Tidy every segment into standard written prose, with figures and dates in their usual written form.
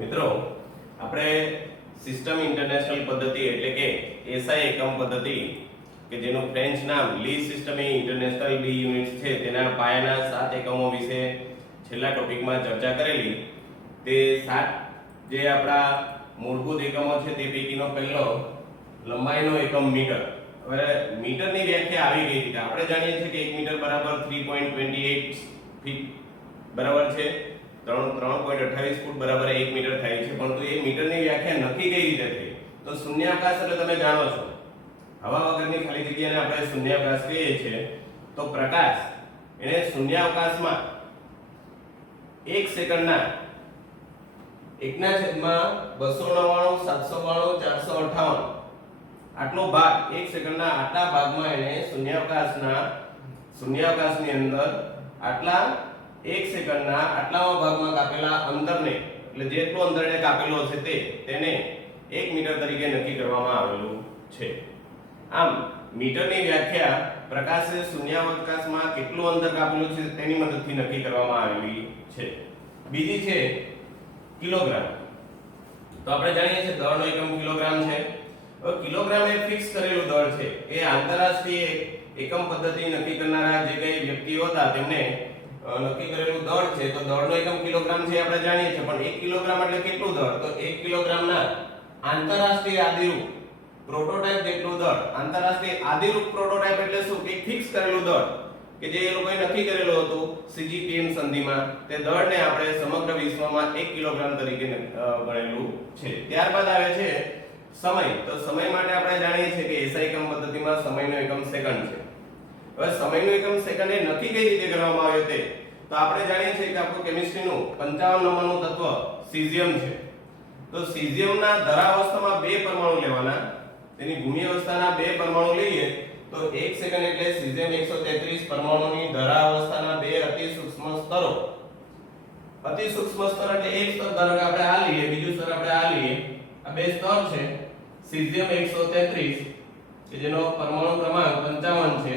મિત્રો આપણે system international પદ્ધતિ એટલે કે એસઆઈ એકમ પદ્ધતિ કે જેનું ફ્રેન્ચ નામ લી સિસ્ટમ ઇન્ટરનેશનલ બી યુનિટ્સ છે તેના પાયાના 7 એકમો વિશે છેલ્લા ટોપિકમાં ચર્ચા કરેલી. તે 7 જે આપણા મૂળભૂત એકમો છે તે પૈકીનો પહેલો લંબાઈનો એકમ મીટર. હવે મીટરની વ્યાખ્યા આવી ગઈ હતી. આપણે જાણીએ છીએ કે 1 મીટર બરાબર 3.28 ફીટ બરાબર છે. 3.28 ફૂટ બરાબર 1 મીટર થાય છે. પરંતુ એ મીટરની વ્યાખ્યા નક્કી કઈ રીતે થઈ? તો શૂન્યાવકાશ એટલે તમે જાણો છો, હવા વગરની ખાલી જગ્યાને આપણે શૂન્યાવકાશ કહીએ છીએ. તો પ્રકાશ એને શૂન્યાવકાશમાં 1 સેકન્ડના 1/299 આટલો ભાગ 1 સેકન્ડના આટલા ભાગમાં એને શૂન્યાવકાશની અંદર આટલા 1 સેકન્ડના આટલામાં ભાગમાં કાપેલા અંતરને, એટલે જેટલું અંતર એને કાપેલો છે તેને 1 મીટર તરીકે નક્કી કરવામાં આવેલું છે. આમ મીટરની વ્યાખ્યા પ્રકાશે શૂન્યાવકાશમાં કેટલું અંતર કાપેલું છે તેની મદદથી નક્કી કરવામાં આવેલી છે. બીજી છે કિલોગ્રામ. તો આપણે જાણીએ છીએ દળનો એકમ કિલોગ્રામ છે. હવે કિલોગ્રામ એ ફિક્સ કરેલું દળ છે. એ આંતરરાષ્ટ્રીય એકમ પદ્ધતિ નક્કી કરનારા જે કઈ વ્યક્તિઓ હતા તેમને નક્કી કરેલું દળ છે. તો દળનો એકમ કિલોગ્રામ છે આપણે જાણીએ છીએ, પણ 1 કિલોગ્રામ એટલે કેટલું દળ? તો 1 કિલોગ્રામના આંતરરાષ્ટ્રીય આદિરૂપ પ્રોટોટાઇપ જેટલું દળ. આંતરરાષ્ટ્રીય આદિરૂપ પ્રોટોટાઇપ એટલે શું? કે ફિક્સ કરેલું દળ કે જે એ લોકોએ નક્કી કરેલું હતું CGPM સંધિમાં, તે દળને આપણે સમગ્ર વિશ્વમાં 1 કિલોગ્રામ તરીકે ગણેલું છે. ત્યારબાદ આવે છે સમય. તો સમય માટે આપણે જાણીએ છીએ કે એસઆઈ એકમ પદ્ધતિમાં સમયનો એકમ સેકન્ડ છે. હવે સમયનો એકમ સેકન્ડ એ નક્કી કઈ રીતે કરવામાં આવ્યો તે તો આપણે જાણીએ છીએ કે આપણું કેમિસ્ટ્રીનું 55 નંબરનું તત્વ સીઝિયમ છે. તો સીઝિયમના ધરાવસ્થામાં 2 પરમાણુ લેવાના. તેની ભૂમિ અવસ્થાના 2 પરમાણુ લઈએ તો 1 સેકન્ડ એટલે સીઝિયમ 133 પરમાણુની ધરાવસ્થાના 2 અતિ સૂક્ષ્મ સ્તરો. અતિ સૂક્ષ્મ સ્તર એટલે એક સ્તર ધારો કે આપણે આ લઈએ, બીજું સ્તર આપણે આ લઈએ. આ 2 સ્તર છે. સીઝિયમ 133 કે જેનો પરમાણુ ક્રમાંક 55 છે.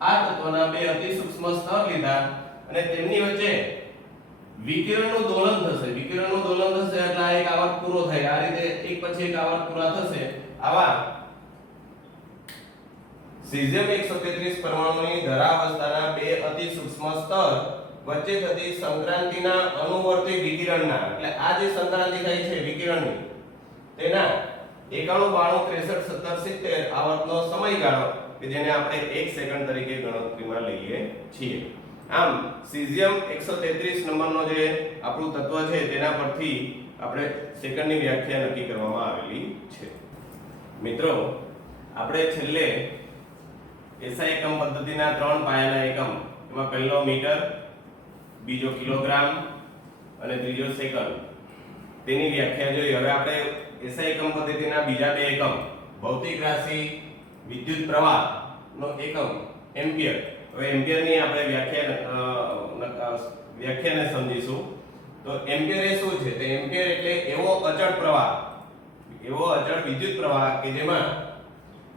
આ તત્વના 2 અતિ સૂક્ષ્મ સ્તર લીધા અને તેમની વચ્ચે વિકિરણનું દોલન થશે. વિકિરણનું દોલન થશે એટલે આ એક આવર્ત પૂરો થાય. આ રીતે એક પછી એક આવર્ત પૂરા થશે. આવા સીઝિયમ 133 પરમાણુની ધરાવસ્થાના 2 અતિ સૂક્ષ્મ સ્તર વચ્ચે થતી સંક્રાંતિના અનુવર્તી વિકિરણના, એટલે આ જે સંક્રાંતિ થાય છે વિકિરણની, તેના 91 92 63 17 70 આવર્તનો સમયગાળો કે જેને આપણે 1 સેકન્ડ તરીકે ગણતરીમાં લઈએ છીએ. આમ સીઝિયમ 133 નંબરનો જે આપણું તત્વ છે તેના પરથી આપણે સેકન્ડની વ્યાખ્યા નક્કી કરવામાં આવેલી છે. મિત્રો આપણે છેલ્લે એસઆઈ એકમ પદ્ધતિના 3 પાયાના એકમ, એમાં પહેલો મીટર, બીજો કિલોગ્રામ અને ત્રીજો સેકન્ડ, તેની વ્યાખ્યા જોઈ. હવે આપણે એસઆઈ એકમ પદ્ધતિના બીજા 2 એકમ ભૌતિક રાશિ વિદ્યુત પ્રવાહનો એકમ એમ્પિયર. હવે એમ્પિયરની આપણે વ્યાખ્યાને સમજીશું. તો એમ્પિયર એ શું છે? તો એમ્પિયર એટલે એવો અચળ પ્રવાહ, એવો અચળ વિદ્યુત પ્રવાહ કે જેમાં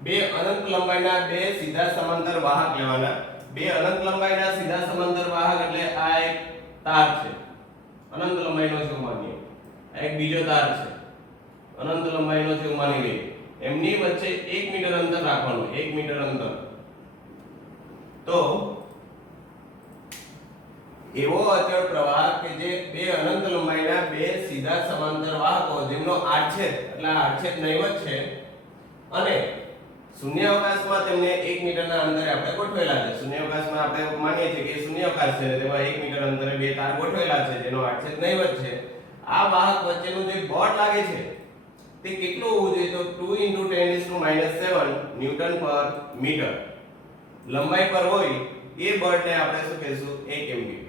2 અનંત લંબાઈના 2 સીધા સમાંતર વાહક લેવાના. 2 અનંત લંબાઈના સીધા સમાંતર વાહક એટલે આ એક તાર છે, અનંત લંબાઈનો છે માનીએ. આ એક બીજો તાર છે, અનંત લંબાઈનો છે માની લઈએ. એમની વચ્ચે 1 મીટર અંતર રાખવાનું, 1 મીટર અંતર. તો એવો અચળ પ્રવાહ કે જે 2 અનંત લંબાઈના 2 સીધા સમાંતર વાહકો જેમનો આડછેદ, એટલે આડછેદ નહિવત છે, અને શૂન્યાવકાશમાં તેમને 1 મીટરના અંતરે આપણે ગોઠવેલા છે. શૂન્યાવકાશમાં આપણે માનીએ છીએ કે શૂન્યાવકાશ છે, તેમાં 1 મીટર અંતરે 2 તાર ગોઠવેલા છે જેનો આડછેદ નહિવત છે. આ વાહક વચ્ચેનું જે બળ લાગે છે તે કેટલું હોવું જોઈએ? તો 2 × 10⁻⁷ ન્યૂટન પર મીટર લંબાઈ પર હોય એ બળને આપણે શું કહીશું? 1 એમ્પિયર.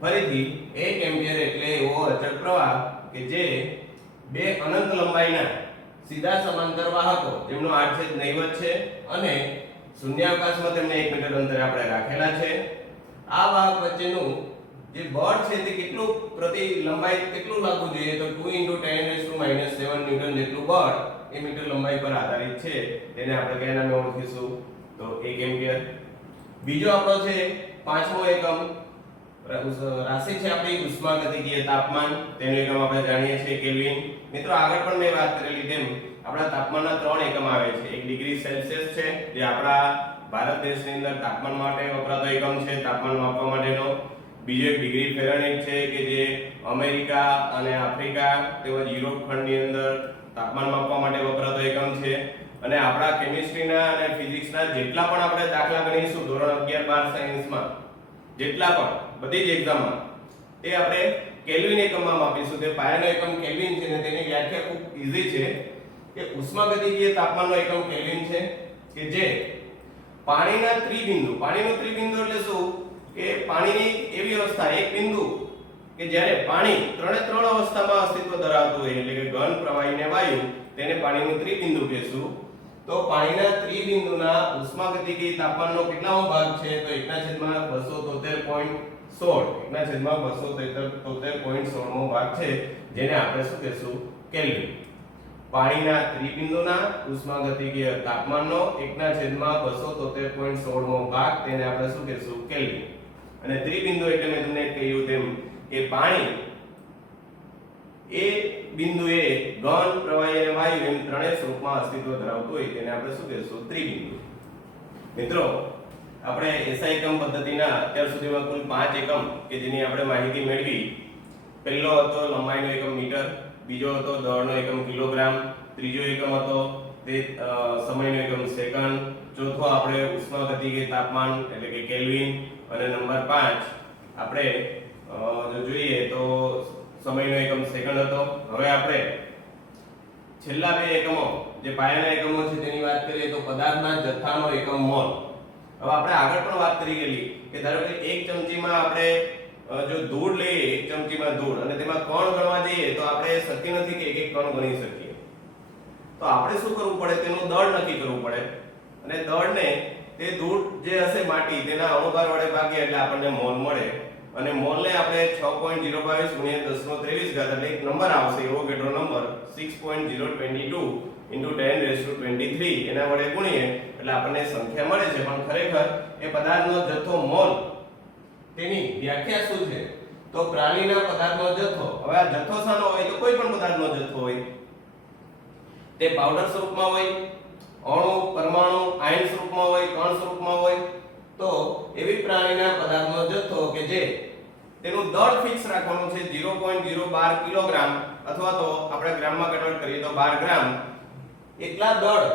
ફરીથી 1 એમ્પિયર એટલે એવો અચળ પ્રવાહ કે જે 2 અનંત લંબાઈના સીધા સમાંતર વાહકો જેમનો આડછેદ નહિવત છે અને શૂન્યાવકાશમાં તેમને 1 મીટર અંતરે આપણે રાખેલા છે. આ વાહક વચ્ચેનું જે બળ છે તે કેટલું પ્રતિ લંબાઈ કેટલું લાગવું જોઈએ? તો 2 × 10⁻⁷ ન્યૂટન જેટલું બળ એ મીટર લંબાઈ પર આધારિત છે. તેને આપણે કયા નામે ઓળખીશું? તો 1 એમ્પિયર. બીજો આપણો છે પાંચમો એકમ રાશિ છે આપણી ઉષ્માગતિકીય તાપમાન, તેનું એકમ આપણે જાણીએ છીએ કેલ્વિન. મિત્રો આગળ પણ મેં વાત કરેલી તેમ આપણા તાપમાનના 3 એકમ આવે છે. એક ડિગ્રી સેલ્સિયસ છે જે આપણા ભારત દેશની અંદર તાપમાન માટે વપરાતો એકમ છે, તાપમાન માપવા માટેનો. બીજો એક ડિગ્રી ફેરનહીટ છે કે જે અમેરિકા અને આફ્રિકા તેમજ યુરોપ ખંડની અંદર તાપમાન માપવા માટે વપરાતો એકમ છે. અને આપણા કેમિસ્ટ્રીના અને ફિઝિક્સના જેટલા પણ આપણે દાખલા ગણીશું ધોરણ 11 12 સાયન્સમાં, જેટલા પણ બધી જ એક્ઝામમાં, તે આપણે કેલ્વિન એકમમાં માપીશું. તે પાયાનો એકમ કેલ્વિન છે ને તેની વ્યાખ્યા ખૂબ ઈઝી છે કે ઉષ્માગતિકીય તાપમાનનો એકમ કેલ્વિન છે કે જે પાણીના ત્રિબિંદુ, પાણીનું ત્રિબિંદુ એટલે શું કે પાણીની એવી અવસ્થા, એક બિંદુ કે જ્યારે પાણી ત્રણ અવસ્થામાં અસ્તિત્વ ધરાવતું હોય, એટલે કે ઘન, પ્રવાહી ને વાયુ, તેને પાણીનું ત્રિબિંદુ કહેશું. તો પાણીના ત્રિબિંદુના ઉષ્માગતિકીય તાપમાનનો કેટલામો ભાગ છે? તો 1/273.16 મો ભાગ છે, જેને આપણે શું કહેશું? કેલ્વિન. પાણીના ત્રિબિંદુના ઉષ્માગતિકીય તાપમાનનો 1/273.16 મો ભાગ, તેને આપણે શું કહેશું? કેલ્વિન. અને ત્રિબિંદુ એટલે મેં તમને કહ્યું તેમ કે પાણી એ બિંદુએ ઘન, પ્રવાહી અને વાયુ એમ ત્રણેય સ્વરૂપમાં અસ્તિત્વ ધરાવતું હોય તેને આપણે શું કહેશું? ત્રિબિંદુ. મિત્રો આપણે એસઆઈ એકમ પદ્ધતિના અત્યાર સુધીમાં કુલ 5 એકમ કે જેની આપણે માહિતી મેળવી. પહેલો હતો લંબાઈનો એકમ મીટર, બીજો હતો દળનો એકમ કિલોગ્રામ, ત્રીજો એકમ હતો તે સમયનો એકમ સેકન્ડ, ચોથો આપણે ઉષ્માગતિકીય તાપમાન એટલે કે કેલ્વિન, અને નંબર 5 આપણે જો જોઈએ તો સમયનો એકમ સેકન્ડ હતો. હવે આપણે છેલ્લા 2 એકમો જે પાયાના એકમો છે તેની વાત કરીએ તો પદાર્થના જથ્થાનો એકમ મોલ. હવે આપણે આગળ પણ વાત કરી ગયેલી કે ધારો કે 1 ચમચીમાં આપણે જો ધૂળ લઈએ, 1 ચમચીમાં ધૂળ, અને તેમાં કણ ગણવા જઈએ તો આપણે શક્ય નથી કે એક કણ ગણી શકીએ. તો આપણે શું કરવું પડે? તેનું દળ નક્કી કરવું પડે. અને દળને તે ધૂળ જે હશે માટી તેના અણુભાર વડે ભાગીએ એટલે આપણને મોલ મળે. અને મોલને આપણે 6.022 × 1023 એટલે એક નંબર આવશે, એવોગેડ્રો નંબર 6.022 × 1023 એના વડે ગુણીએ એટલે આપણને સંખ્યા મળે છે. પણ ખરેખર એ પદાર્થનો જથ્થો મોલ, તેની વ્યાખ્યા શું છે? તો પ્રાણીના પદાર્થનો જથ્થો. હવે આ જથ્થો શાનો હોય? તો કોઈ પણ પદાર્થનો જથ્થો હોય, તે પાવડર સ્વરૂપમાં હોય, અણુ, પરમાણુ, આયન સ્વરૂપમાં હોય, કણ સ્વરૂપમાં હોય. તો એવી પ્રાણીના પદાર્થનો જથ્થો કે જે તેનું દળ ફિક્સ રાખવાનું છે 0.012 કિલોગ્રામ, અથવા તો આપણે ગ્રામમાં કન્વર્ટ કરીએ તો 12 ગ્રામ. એટલા દળ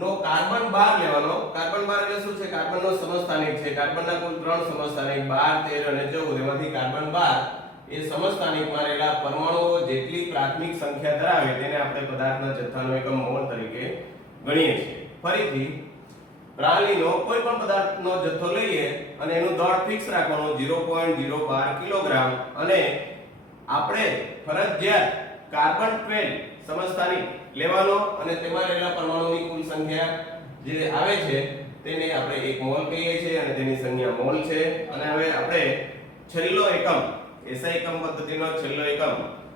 નો કાર્બન 12 લેવાનો. કાર્બન 12 એટલે શું છે? કાર્બનનો સમસ્થાનિક છે. કાર્બનના કુલ 3 સમસ્થાનિક 12, 13 અને 14. એમાંથી કાર્બન 12 એ સમસ્થાનિકમાં રહેલા પરમાણુઓ જેટલી પ્રાથમિક સંખ્યા ધરાવે તેને આપણે પદાર્થના જથ્થાનો એકમ મોલ તરીકે ગણીએ છીએ. ફરીથી પ્રાણીનો કોઈ પણ પદાર્થનો જથ્થો લઈએ અને એનું દળ ફિક્સ રાખવાનું 0.012 કિલોગ્રામ, અને આપણે ફરજિયાત કાર્બન 12 સમસ્થાનિક લેવાનો અને તેમાં રહેલા પરમાણુની કુલ સંખ્યા જે આવે છે તેને આપણે 1 મોલ કહીએ છીએ અને તેની સંખ્યા મોલ છે. અને હવે આપણે છેલ્લો એકમ, એસઆઈ એકમ પદ્ધતિનો છેલ્લો એકમ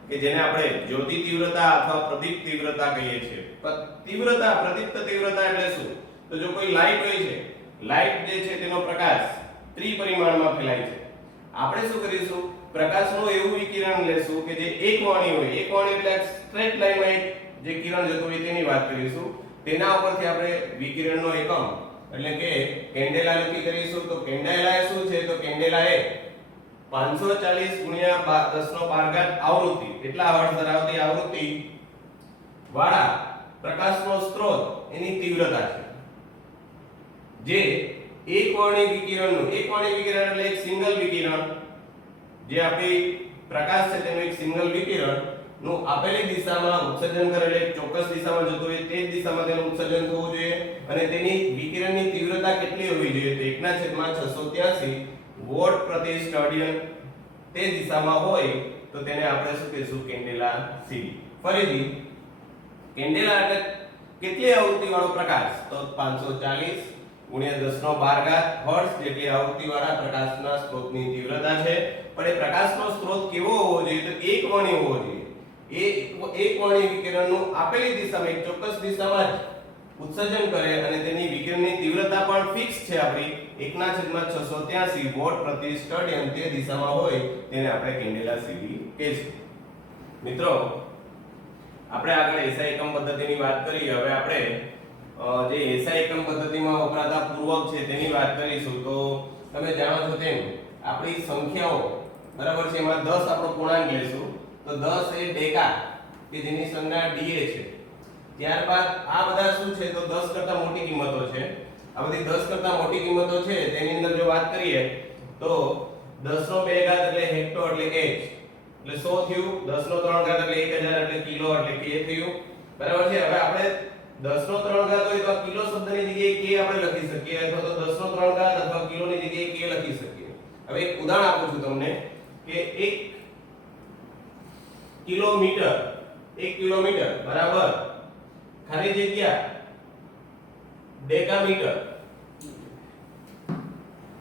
કે જેને આપણે જ્યોતિ તીવ્રતા અથવા પ્રદીપ્ત તીવ્રતા કહીએ છીએ. તીવ્રતા, પ્રદીપ્ત તીવ્રતા એટલે શું? તો જો કોઈ લાઈટ હોય છે, લાઈટ જે છે તેનો પ્રકાશ ત્રિપરિમાણમાં ફેલાય છે. આપણે શું કરીશું? પ્રકાશનું એવું વિકિરણ લેશું કે જે એકવાણી હોય. એકવાણી એટલે સ્ટ્રેટ લાઈનમાં એક જે કિરણ જતું હોય તેની વાત કરીશું. તેના ઉપરથી આપણે વિકિરણનો એકમ એટલે કે કેન્ડેલા નક્કી કરીશું. તો કેન્ડેલા શું છે? તો કેન્ડેલા એ 540 × 1012 આવૃત્તિ, એટલા હર્ટ્ઝ ધરાવતી આવૃત્તિ વાળા પ્રકાશનો સ્ત્રોત એની તીવ્રતા છે. જે એકવર્ણી વિકિરણનું, એકવર્ણી વિકિરણ એટલે એક સિંગલ વિકિરણ, જે આપણી પ્રકાશ છે તેનું એક સિંગલ વિકિરણ નું આપેલી દિશામાં ઉત્સર્જન કરે એટલે ચોક્કસ દિશામાં જતું હોય તે જ દિશામાં તેનું ઉત્સર્જન થવું જોઈએ. અને તેની વિકિરણની તીવ્રતા કેટલી હોવી જોઈએ? તો 1/683 વોટ પ્રતિ સ્ટેડિયન તે દિશામાં હોય તો તેને આપણે શું કહીશું? કેન્ડેલા સીડી. ફરીથી કેન્ડેલા એટલે કેટલી આવૃત્તિ વાળો પ્રકાશ? તો 540 × 1012 હર્ટ્ઝ જેટલી આવૃત્તિ વાળા પ્રકાશના સ્ત્રોતની તીવ્રતા છે. પણ એ પ્રકાશનો સ્ત્રોત કેવો હોવો જોઈએ? તો એકવર્ણી હોવો જોઈએ. એ એકવર્ણી વિકિરણનું આપેલી દિશામાં, એક ચોક્કસ દિશામાં જ ઉત્સર્જન કરે અને તેની વિકિરણની તીવ્રતા પણ ફિક્સ છે આપણી 1/683 વોટ પ્રતિ સ્ટડિયન તે દિશામાં હોય તેને આપણે કેન્ડેલા સીડી કહીશું. મિત્રો આપણે આગળ એસઆઈ એકમ પદ્ધતિની વાત કરી. હવે આપણે જે એસઆઈ એકમ પદ્ધતિમાં વપરાતા પૂર્વક છે તેની વાત કરીશું. તો તમે જાણો છો તેમ આપણી સંખ્યાઓ બરાબર છે, એમાં 10 આપણો પૂર્ણાંક લેશું તો 10 એ ડેકા કે જેની સંજ્ઞા DA છે. ત્યારબાદ આ બધા શું છે તો 10 કરતા મોટી કિંમતો છે. આ બધી 10 કરતા મોટી કિંમતો છે તેની અંદર જો વાત કરીએ તો 10 નો 2 ઘાત એટલે હેક્ટો એટલે h એટલે 100 થયું. 10 નો 3 ઘાત એટલે 1000 એટલે કિલો એટલે k થયું. બરાબર છે. હવે આપણે 10 નો 3 ઘાત હોય તો આ કિલો શબ્દની જગ્યાએ k આપણે લખી શકીએ અથવા તો 10 નો 3 ઘાત અથવા કિલોની જગ્યાએ k લખી શકીએ. હવે એક ઉદાહરણ આપું છું તમને કે 1 કિલોમીટર બરાબર ખાલી જગ્યા ડેકામીટર.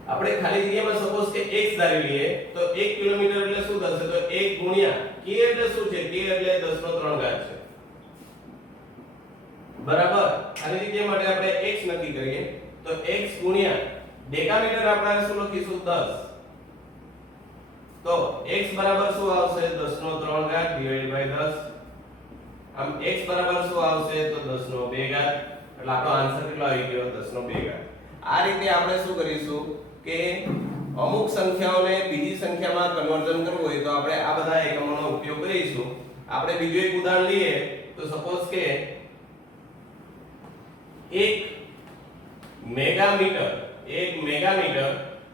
આપણે ખાલી જગ્યામાં સપોઝ કે x ધારી લઈએ તો 1 કિલોમીટર એટલે શું થશે તો 1 ગુણ્યા k એટલે શું છે? k એટલે 10 નો 3 ઘાત છે. બરાબર. ખાલી જગ્યા માટે આપણે x નક્કી કરીએ તો x ગુણ્યા ડેકામીટર આપણે શું લખીશું 10. તો x બરાબર શું આવશે 10 નો 3 ઘાત ડિવાઇડ બાય 10. આમ x બરાબર શું આવશે તો 10 નો 2 ઘાત. એટલે આપણો આન્સર કેટલો આવી ગયો 10 નો 2 ઘાત. આ રીતે આપણે શું કરીશું કે અમુક સંખ્યાઓને બીજી સંખ્યામાં કન્વર્ઝન કરવું હોય તો આપણે આ બધા એકમોનો ઉપયોગ કરીશું. આપણે બીજું એક ઉદાહરણ લઈએ તો સપોઝ કે 1 મેગામીટર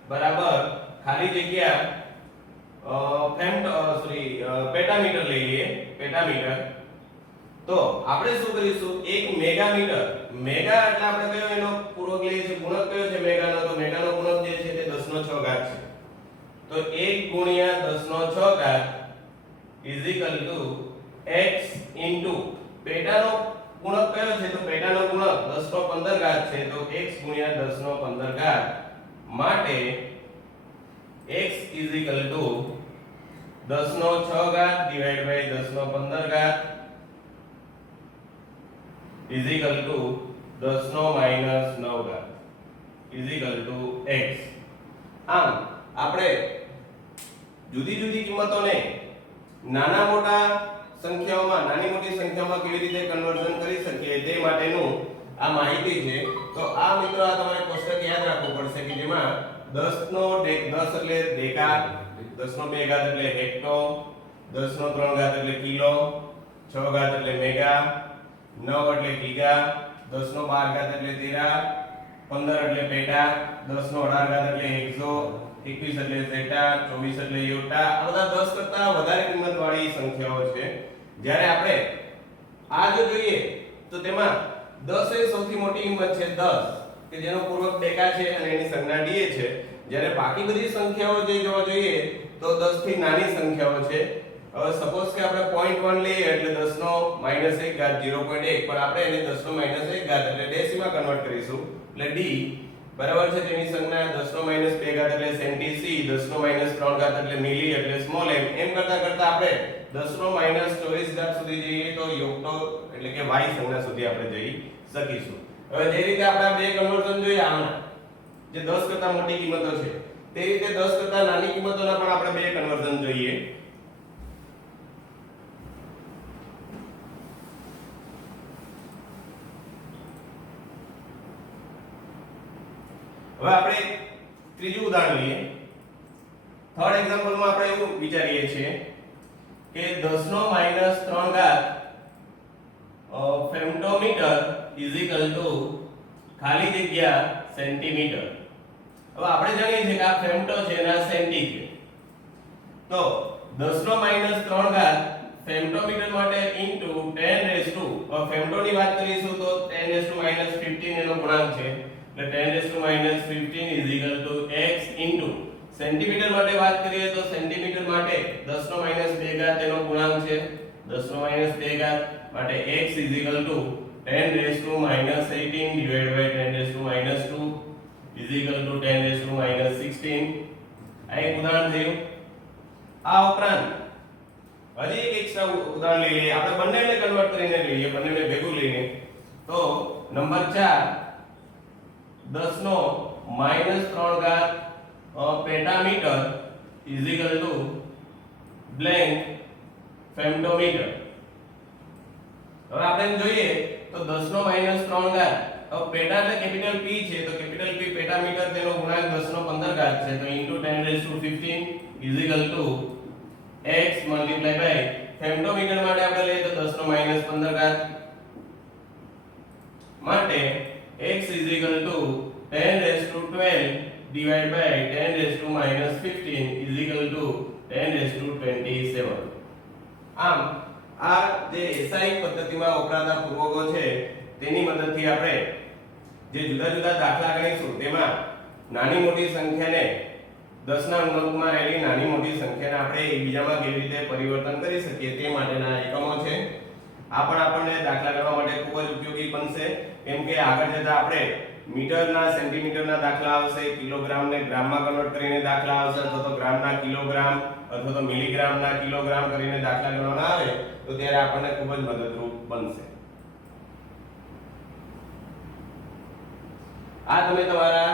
બરાબર ખાલી જગ્યા પેટામીટર લઈ લઈએ. પેટામીટર તો આપણે શું કરીશું 1 મેગામીટર. મેગા એટલે આપણે કયો એનો પૂર્વક લઈએ છે ગુણક કયો છે મેગાનો? તો મેગાનો ગુણક જે છે તે 10 નો 6 ઘાત છે. તો 1 ગુણ્યા 10 નો 6 ઘાત x ઇન્ટુ પેટાનો ગુણક કયો છે? તો પેટાનો ગુણક 10 નો 15 ઘાત છે. તો x ગુણ્યા 10 નો 15 ઘાત માટે x 10 નો 6 ઘાત ડિવાઇડ બાય 10 નો 15 ઘાત is equal to 10 નો માઈનસ 9 ઘાત is equal to x. આમ આપણે જુદી જુદી કિંમતોને નાના મોટા સંખ્યાઓમાં નાની મોટી સંખ્યામાં કેવી રીતે કન્વર્ઝન કરી શકીએ તે માટેનું આ માહિતી છે. તો આ મિત્રો આ તમારે કોષ્ટક યાદ રાખવું પડશે કે જેમાં 10 નો 10 એટલે ડેકા, 10 નો 2 ઘાત એટલે હેક્ટો, 10 નો 3 ઘાત એટલે કિલો, 6 ઘાત એટલે મેગા, 9 એટલે ગીગા, 10 નો 12 ઘાત એટલે તેરા, 15 એટલે પેટા, 10 નો 18 ઘાત એટલે હેક્સો, 21 એટલે ઝેટા, 24 એટલે યોટા. આ બધા 10 કરતા વધારે કિંમત વાળી સંખ્યાઓ છે. જ્યારે આપણે આ જો જોઈએ તો તેમાં 10 એ સૌથી મોટી કિંમત છે 10 કે જેનો પૂર્વક ડેકા છે અને એની સંજ્ઞા ડીએ છે. જ્યારે બાકી બધી સંખ્યાઓ જે જોવા જોઈએ તો 10 થી નાની સંખ્યાઓ છે. હવે સપોઝ કે આપણે 0.1 લઈએ એટલે 10 નો -1 ઘાત 0.1 પણ આપણે એને 10 નો -1 ઘાત એટલે ડેસીમાં કન્વર્ટ કરીશું એટલે d બરાબર છે તેની સંજ્ઞા 10 નો -2 ઘાત એટલે સેન્ટી c, 10 નો -3 ઘાત એટલે મિલી એટલે સ્મોલ m. એમ કરતા કરતા આપણે 10 નો -24 ઘાત સુધી જઈએ તો યોગતો એટલે કે y સંજ્ઞા સુધી આપણે જઈ શકીશું. હવે જે રીતે આપણે આ બે કન્વર્ઝન જોઈએ આના જે 10 કરતા મોટી કિંમતો છે તે રીતે 10 કરતા નાની કિંમતોના પણ આપણે બે કન્વર્ઝન જોઈએ. હવે આપણે ત્રીજું ઉદાહરણ લઈએ. થર્ડ એક્ઝામ્પલમાં આપણે એવું વિચારીએ છીએ કે 10 નો -3 ઘાત ફેમ્ટોમીટર ઇઝ ઇક્વલ ટુ ખાલી જગ્યા સેન્ટીમીટર. હવે આપણે જાણીએ છીએ કે આ ફેમ્ટો છે અને આ સેન્ટી છે. તો 10 નો -3 ઘાત ફેમ્ટોમીટર માટે ઇન્ટુ 10 ફેમ્ટોની વાત કરીશું તો 10 એનો ગુણાંક છે એટલે 10 15 is equal to x into centimetre માટે વાત કરીએ તો સેન્ટીમીટર માટે 10 નો -2 ઘાત એનો ગુણાંક છે 10 નો -2 ઘાત માટે x is equal to 10 raised to -18 divided by 10 raised to -2 is equal to 10 raised to -16. આ એક ઉદાહરણ થયું. આ ઉપરાંત હજી એક એક્સ્ટ્રા ઉદાહરણ લઈ લઈએ. આપણે બંનેને કન્વર્ટ કરીને લઈએ, બંનેને ભેગું લઈને તો નંબર 4 10 નો -3 ઘાત પેટામીટર ઇઝ ઇક્વલ ટુ બ્લેન્ક ફેમ્ટોમીટર. હવે આપણે જોઈએ તો 10 નો -3 ઘાત, હવે પેટા એટલે કેપિટલ P છે તો કેપિટલ P પેટામીટર તેનો ગુણાંક 10 નો 15 ઘાત છે તો into 10^15 is equal to x multiply by femtometer માટે આપણે લઈએ તો 10 નો -15 ઘાત માટે x is equal two 10^12 divided by 10^-15 is equal to 10^27. આમ આ જે SI પદ્ધતિમાં વપરાતા પૂર્વકો છે તેની મદદથી આપણે જે જુદા જુદા દાખલા ગણીશું તેમાં નાની મોટી સંખ્યાને 10 ના ગુણકમાં રહેલી નાની મોટી સંખ્યાને આપણે એકબીજામાં કેવી રીતે પરિવર્તન કરી શકીએ તે માટેના એકમો છે. આ પણ આપણને દાખલા ગણવા માટે ખૂબ જ ઉપયોગી બનશે કેમ કે આગળ જતા આપણે મીટરના સેન્ટીમીટરના દાખલા આવશે, કિલોગ્રામને ગ્રામમાં કન્વર્ટ કરીને દાખલા આવશે અથવા તો ગ્રામના કિલોગ્રામ અથવા તો મિલીગ્રામના કિલોગ્રામ કરીને દાખલા ગણવાના આવે તો ત્યારે આપણને ખૂબ જ મદદરૂપ બનશે. આ તમે તમારા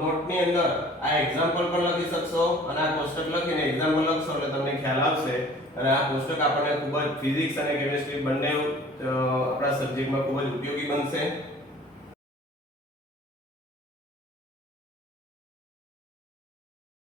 નોટની અંદર આ એક્ઝામ્પલ પણ લખી શકશો અને આ કોષ્ટક લખીને એક્ઝામ્પલ લખશો એટલે તમને ખ્યાલ આવશે અને આ કોષ્ટક આપણને ખૂબ જ ફિઝિક્સ અને કેમિસ્ટ્રી બંને આપણા સબ્જેક્ટમાં ખૂબ જ ઉપયોગી બનશે.